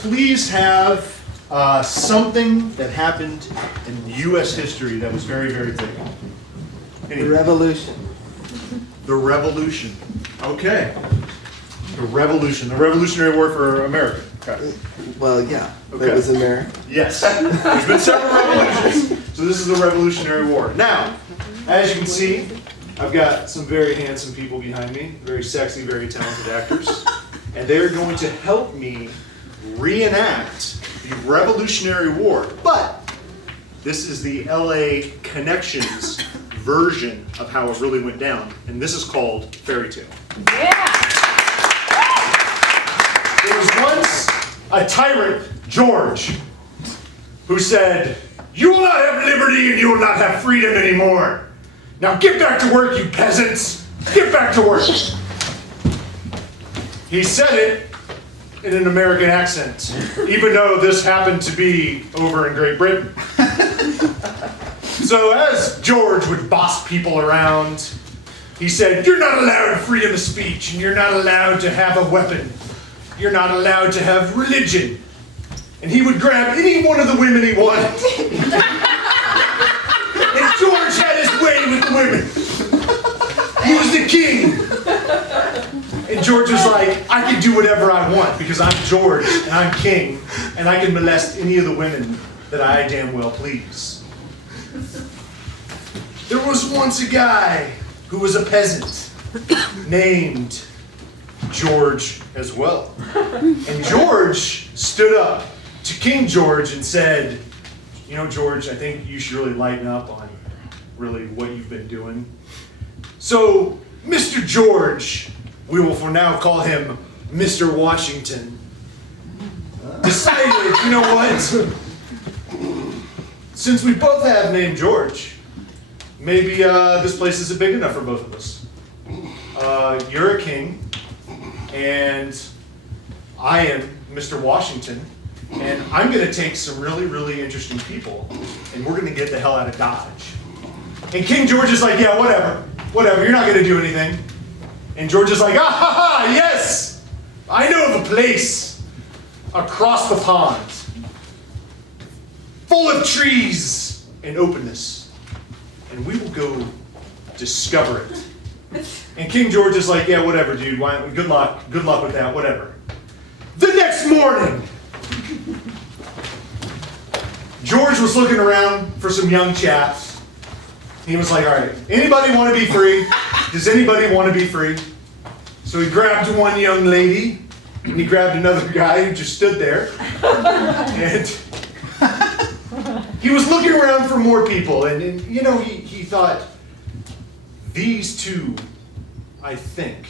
please have something that happened in U.S. history that was very, very big? The Revolution. The Revolution. Okay. The Revolution. The Revolutionary War for America. Okay. Well, yeah. Okay. That was America. Yes. There's been several revolutions. So this is the Revolutionary War. Now, as you can see, I've got some very handsome people behind me. Very sexy, very talented actors. And they're going to help me reenact the Revolutionary War. But this is the LA Connections version of how it really went down. And this is called Fairytale. Yeah. There was once a tyrant, George, who said, "You will not have liberty and you will not have freedom anymore. Now get back to work, you peasants. Get back to work." He said it in an American accent, even though this happened to be over in Great Britain. So as George would boss people around, he said, "You're not allowed freedom of speech, and you're not allowed to have a weapon. You're not allowed to have religion." And he would grab any one of the women he wanted. And George had his way with the women. He was the king. And George was like, "I can do whatever I want because I'm George and I'm king, and I can molest any of the women that I damn well please." There was once a guy who was a peasant named George as well. And George stood up to King George and said, "You know, George, I think you should really lighten up on really what you've been doing." So Mr. George, we will for now call him Mr. Washington, decided, you know what? Since we both have named George, maybe this place isn't big enough for both of us. You're a king, and I am Mr. Washington, and I'm going to take some really, really interesting people, and we're going to get the hell out of Dodge. And King George is like, "Yeah, whatever, you're not going to do anything." And George is like, "Ah, ha, ha, yes, I know of a place across the pond, full of trees and openness, and we will go discover it." And King George is like, "Yeah, whatever, dude. Good luck with that. Whatever." The next morning, George was looking around for some young chaps. He was like, "All right, anybody want to be free? Does anybody want to be free?" So he grabbed one young lady, and he grabbed another guy who just stood there, and he was looking around for more people, and you know, he thought, "These two, I think,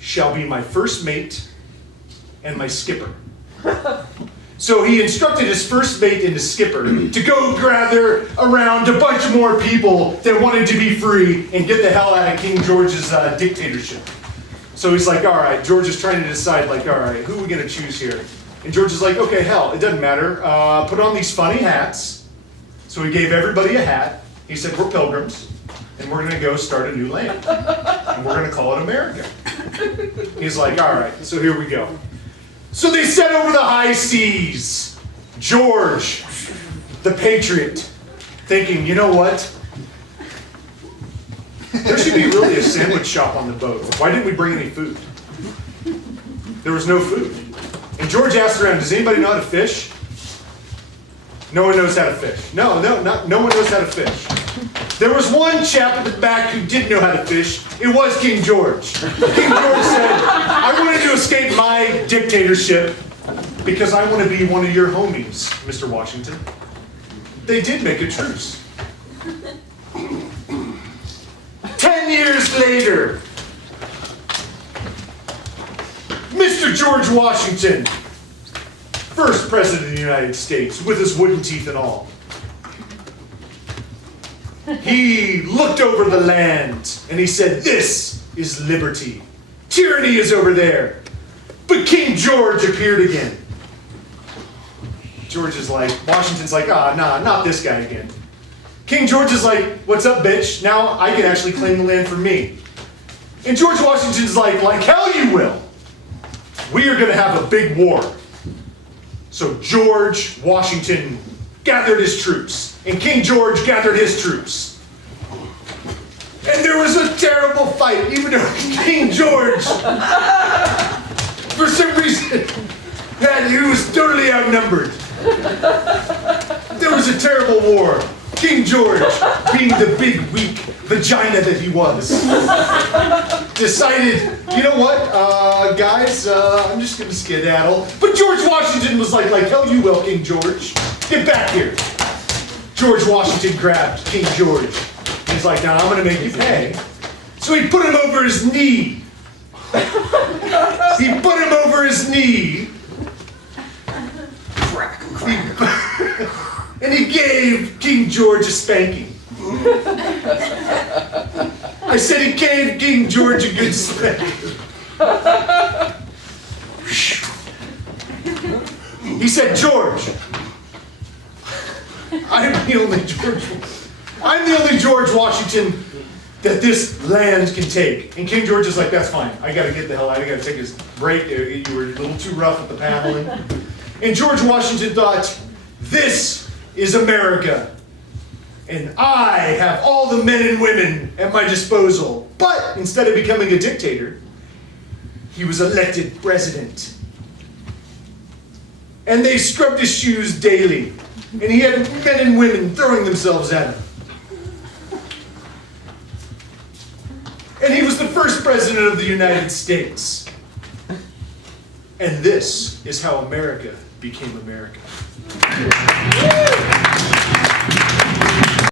shall be my first mate and my skipper." So he instructed his first mate and his skipper to go gather around a bunch more people that wanted to be free and get the hell out of King George's dictatorship. So he's like, "All right," George is trying to decide, like, "All right, who are we going to choose here?" And George is like, "Okay, hell, it doesn't matter. Put on these funny hats." So he gave everybody a hat. He said, "We're pilgrims, and we're going to go start a new land. And we're going to call it America." He's like, "All right, so here we go." So they set over the high seas. George, the patriot, thinking, you know what? There should be really a sandwich shop on the boat. Why didn't we bring any food? There was no food. And George asked around, "Does anybody know how to fish?" No one knows how to fish. No one knows how to fish. There was one chap at the back who did know how to fish. It was King George. King George said, "I wanted to escape my dictatorship because I want to be one of your homies, Mr. Washington." They did make a truce. 10 years later, Mr. George Washington, first president of the United States, with his wooden teeth and all, he looked over the land and he said, "This is liberty. Tyranny is over there." But King George appeared again. Washington's like, "Ah, nah, not this guy again." King George is like, "What's up, bitch? Now I can actually claim the land for me." And George Washington's like hell you will. We are going to have a big war. So George Washington gathered his troops, and King George gathered his troops. And there was a terrible fight, even though King George, for some reason, he was totally outnumbered. There was a terrible war. King George, being the big, weak vagina that he was, decided, you know what, guys, I'm just going to skedaddle. But George Washington was like hell you will, King George. Get back here. George Washington grabbed King George. He's like, now I'm going to make you pay. So he put him over his knee. He put him over his knee. And he gave King George a spanking. I said he gave King George a good spanking. He said, George, I'm the only George Washington that this land can take. And King George is like, that's fine. I got to get the hell out. I got to take this break. You were a little too rough at the paddling. And George Washington thought, this is America. And I have all the men and women at my disposal. But instead of becoming a dictator, he was elected president. And they scrubbed his shoes daily. And he had men and women throwing themselves at him. And he was the first president of the United States. And this is how America became America.